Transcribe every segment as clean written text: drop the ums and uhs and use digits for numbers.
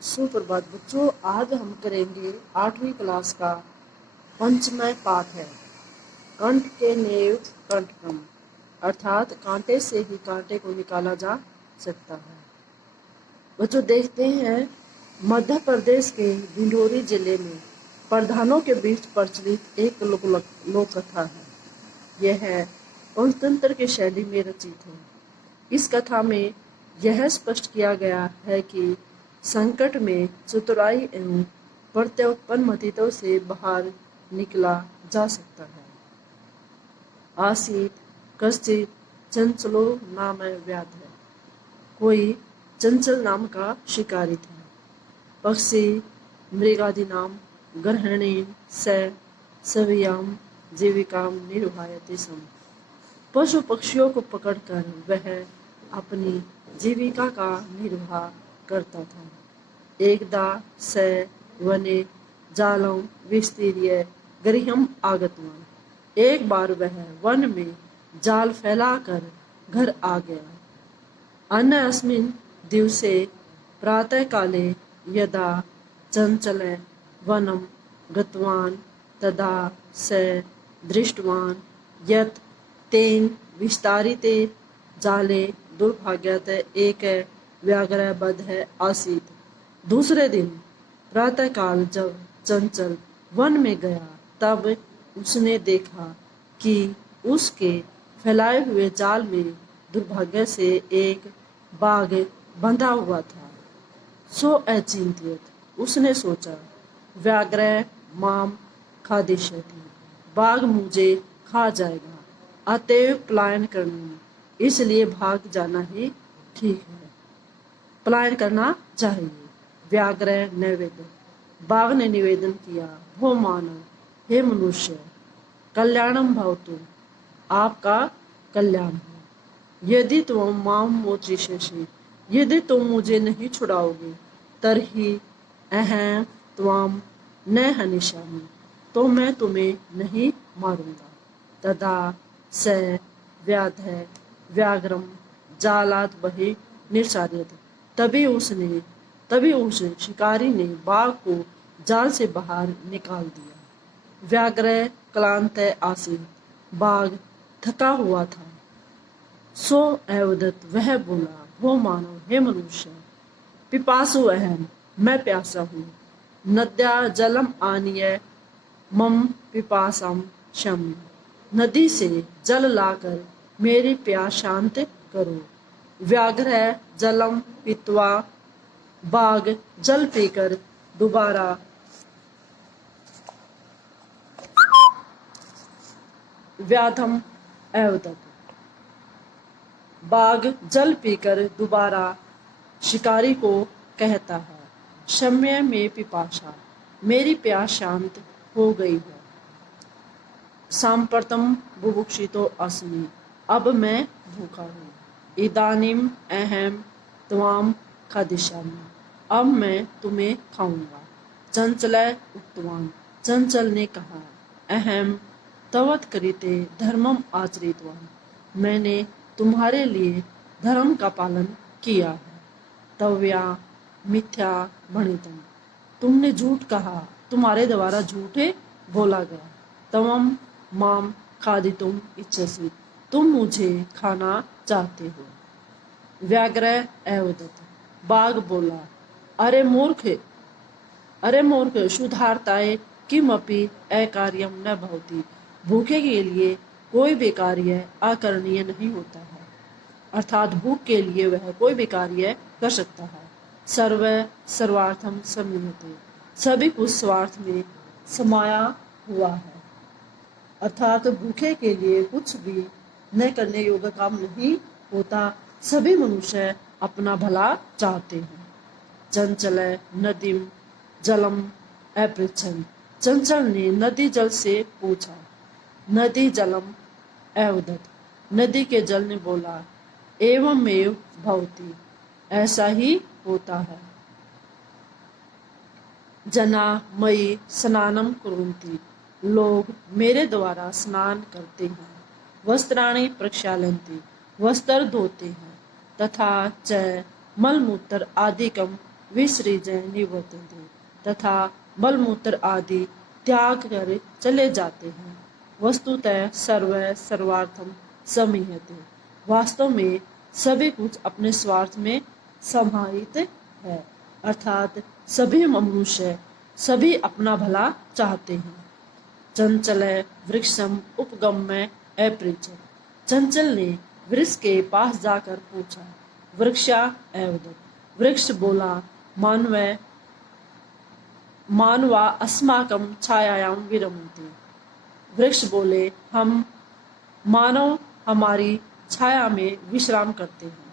सुप्रभात बच्चों, आज हम करेंगे 8वीं क्लास का पंचमय पाठ है। कंठ के नेव कंठक्रम, अर्थात कांटे से ही कांटे को निकाला जा सकता है। बच्चों देखते हैं, मध्य प्रदेश के डिंडोरी जिले में प्रधानों के बीच प्रचलित एक लोक कथा है। यह पंचतंत्र की शैली में रचित है। इस कथा में यह स्पष्ट किया गया है कि संकट में चतुराई एवं प्रत्युत्पन्न मतियों से बाहर निकला जा सकता है। आसीत कश्चित चंचलो नाम व्याध है। कोई चंचल नाम का शिकारी था। पक्षी मृगादि नाम ग्रहणीन सवियाम जीविकाम निर्वाहयति सम। पशु पक्षियों को पकड़कर वह अपनी जीविका का निर्वाह करता था। एकदा स वने जालम विस्तीर्य गृहम आगतवान। एक बार वह वन में जाल फैलाकर घर आ गया। अन्य अस्मिन् दिवसे प्रातः काले यदा चंचल वनम गतवान तदा स दृष्टवान यत् तेन विस्तारिते जाले दुर्भाग्यत एक व्याघ्र बद्ध आसीत। दूसरे दिन प्रातःकाल जब चंचल वन में गया, तब उसने देखा कि उसके फैलाए हुए जाल में दुर्भाग्य से एक बाघ बंधा हुआ था। सो अचिंतित उसने सोचा, व्याघ्र माम खादिष्यति, बाघ मुझे खा जाएगा, अतएव पलायन करना, इसलिए भाग जाना ही ठीक है, पलायन करना चाहिए। व्याघ्र नैवेद्य, बाघ ने निवेदन किया, भो मानव, हे मनुष्य, कल्याणम भवतु, आपका कल्याण हो। यदि तुम माम मोचिष्यसि, यदि तुम मुझे नहीं छुड़ाओगे, तरहि अहं त्वाम न हनिष्यामि, तो मैं तुम्हें नहीं मारूंगा। तदा स व्याधः व्याघ्रम जालात बहि निर्सार्यत, तभी उस शिकारी ने बाघ को जाल से बाहर निकाल दिया। व्याघ्र क्लांत आसीत, बाघ थका हुआ था। सो अवदत वह बोला, वो मानव, हे मनुष्य, पिपासु अहम, मैं प्यासा हूँ। नद्या जलम आनीय मम पिपासम शम, नदी से जल लाकर मेरी प्यास शांत करो। व्याघ्र जलम पीत्वा, बाघ जल पीकर दोबारा व्याधम अवदत, बाघ जल पीकर दोबारा शिकारी को कहता है, शम्य में पिपाशा, मेरी प्यास शांत हो गई है। सांप्रतम बुभुक्षितो अस्मि, अब मैं भूखा हूँ। इदानीम अहम त्वाम खादिष्यामि, अब मैं तुम्हें खाऊंगा। चंचल उक्तवान, चंचल ने कहा, अहम तवत् करिते धर्मम आचरितवान, मैंने तुम्हारे लिए धर्म का पालन किया है। तव्या मिथ्या भणितम, तुमने झूठ कहा, तुम्हारे द्वारा झूठे बोला गया। तवम माम खादितुम इच्छसि, तुम मुझे खाना चाहते हो। व्याघ्र अवदत, बाघ बोला, अरे मूर्ख, शुद्धार्ताय किमपि अकार्यम न भवति, भूखे के लिए कोई भी कार्य अकरणीय नहीं होता है। अर्थात भूख के लिए वह कोई भी कार्य कर सकता है। सर्व सर्वार्थम सम्मिलते, सभी कुछ स्वार्थ में समाया हुआ है। अर्थात भूखे के लिए कुछ भी न करने योग्य काम नहीं होता। सभी मनुष्य अपना भला चाहते हैं। चंचल नदीम जलम अपृच्छन्, चंचल ने नदी जल से पूछा। नदी जलम अवदत, नदी के जल ने बोला, एवमेव भवति, ऐसा ही होता है। जना मयि स्नानम कुर्वन्ति, लोग मेरे द्वारा स्नान करते हैं। वस्त्राणि प्रक्षालन्ति, वस्त्र धोते हैं। तथा च मलमूत्र आदिकम विसृज्य निवर्तन्ते तथा मलमूत्र आदि त्याग कर चले जाते हैं। वस्तुतः सर्व सर्वार्थम समीहते, वास्तव में सभी कुछ अपने स्वार्थ में समाहित है, अर्थात सभी मनुष्य सभी अपना भला चाहते हैं। चंचल वृक्षम उपगम्य अपृच्छ, चंचल ने वृक्ष के पास जाकर पूछा, वृक्षा एवं, वृक्ष बोला, मानवा अस्माकं छायायां विरमन्ति, वृक्ष बोले, हम मानव हमारी छाया में विश्राम करते हैं।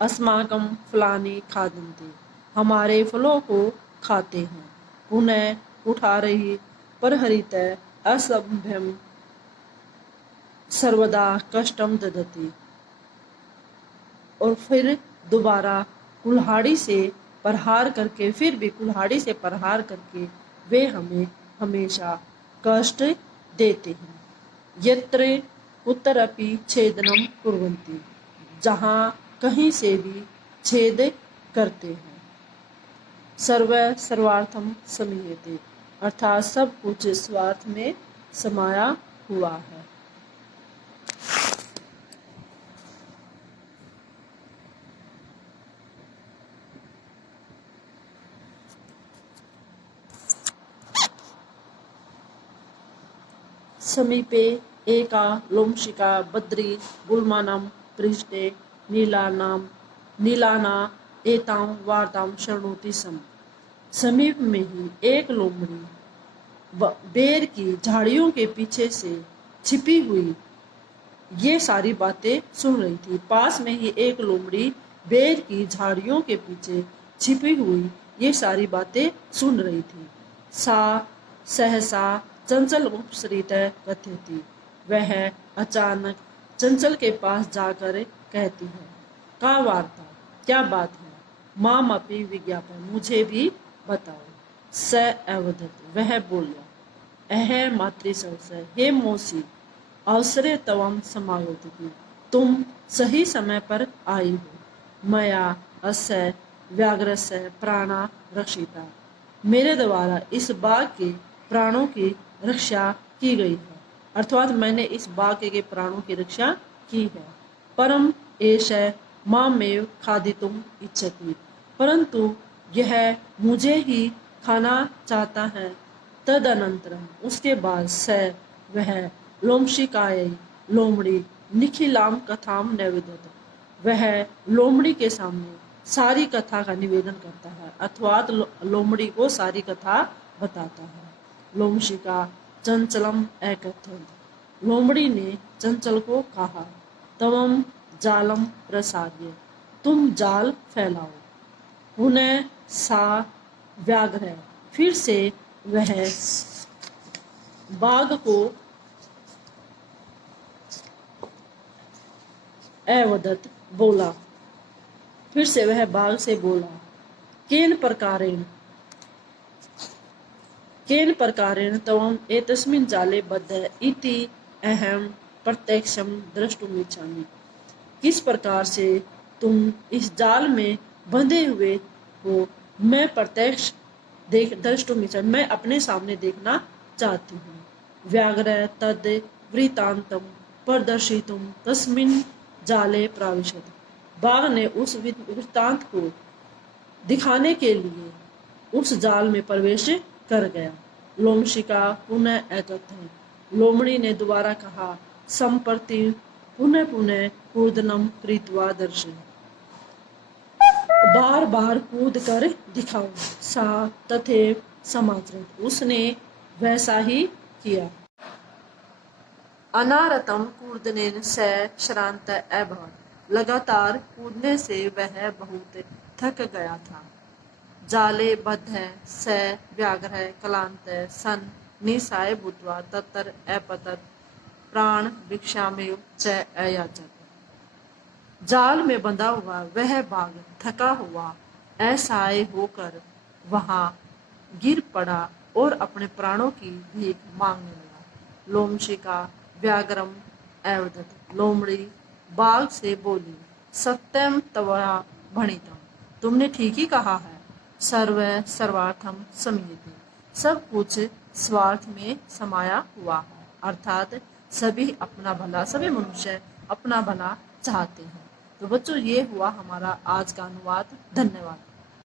अस्माकं फलानि खादन्ति, हमारे फलों को खाते हैं। पुनः उठारहि परहरित असभ्यम सर्वदा कष्टम ददति, और फिर दोबारा कुल्हाड़ी से प्रहार करके, फिर भी कुल्हाड़ी से प्रहार करके वे हमें हमेशा कष्ट देते हैं। यत्र कुत्रपि छेदनम कुर्वन्ति, जहाँ कहीं से भी छेद करते हैं। सर्व सर्वार्थम समीहते, अर्थात सब कुछ स्वार्थ में समाया हुआ है। समीपे एका लोमशिका बद्री गुल्मानां पृष्ठे नीलाना एतां वार्तां शृणोति स्म, समीप में ही एक लोमड़ी बेर की झाड़ियों के पीछे से छिपी हुई ये सारी बातें सुन रही थी। पास में ही एक लोमड़ी बेर की झाड़ियों के पीछे छिपी हुई ये सारी बातें सुन रही थी। सा सहसा चंचल उपसरित कथयति, वह अचानक चंचल के पास जाकर कहती है, का वार्ता, क्या बात है, माम अपि विज्ञापन, मुझे भी बताओ। स अवदत, वह बोला, अह मातृसंशय, हे मौसी, अवसरे तवम समागतति, तुम सही समय पर आई हो। मया अस्य व्याघ्रस्य प्राणा रक्षिता, मेरे द्वारा इस बाघ के प्राणों की रक्षा की गई है, अर्थात मैंने इस बाघ के प्राणों की रक्षा की है। परम एष मामेव खादितुम इच्छति, परंतु यह मुझे ही खाना चाहता है। तदनंतरम, उसके बाद स वह लोमशिकायै लोमड़ी निखिलाम कथाम नैवेदत, वह लोमड़ी के सामने सारी कथा का निवेदन करता है, अर्थात लोमड़ी को सारी कथा बताता है। लोमशिका चंचलम एकथन, लोमड़ी ने चंचल को कहा, तवम जालम प्रसार्य, तुम जाल फैलाओ। पुनः सा व्याघ्र, फिर से वह बाघ को अवदत बोला, फिर से वह बाघ से बोला, केन प्रकारेण तवम एतस्मिन् जाले बद्ध इति अहम प्रत्यक्षम द्रष्टुमिच्छामि, किस प्रकार से तुम इस जाल में बंधे हुए हो, मैं प्रत्यक्ष द्रष्टुमिच्छामि, मैं अपने सामने देखना चाहती हूँ। व्याघ्र तद वृत्तांतम प्रदर्शितुम तस्मिन् जाले प्राविशत, बाघ ने उस वृत्तांत को दिखाने के लिए उस जाल में प्रवेश कर गया। लोमशिका पुनः एकथन, लोमड़ी ने दोबारा कहा, संप्रति पुनः पुनः कूदनम कृत्वा दर्शन, बार बार कूद कर दिखाओ। सा तथैव समाचरत, उसने वैसा ही किया। अनारतम कूदनेन स श्रांत अभवत्, लगातार कूदने से वह बहुत थक गया था। जाले बद्ध स व्याघ्र क्लांत सन निशाय भूत्वा तत्र अपतत प्राण भिक्षामेव च अयाचत, जाल में बंधा हुआ वह बाघ थका हुआ असहाय होकर वहां गिर पड़ा और अपने प्राणों की भीख मांगने लगा। लोमशिका व्याघ्रम अवदत, लोमड़ी बाघ से बोली, सत्यम तवया भणितम, तुमने ठीक ही कहा है। सर्व सर्वार्थम समीति, सब कुछ स्वार्थ में समाया हुआ है, अर्थात सभी अपना भला, सभी मनुष्य अपना भला चाहते हैं। तो बच्चों, ये हुआ हमारा आज का अनुवाद। धन्यवाद।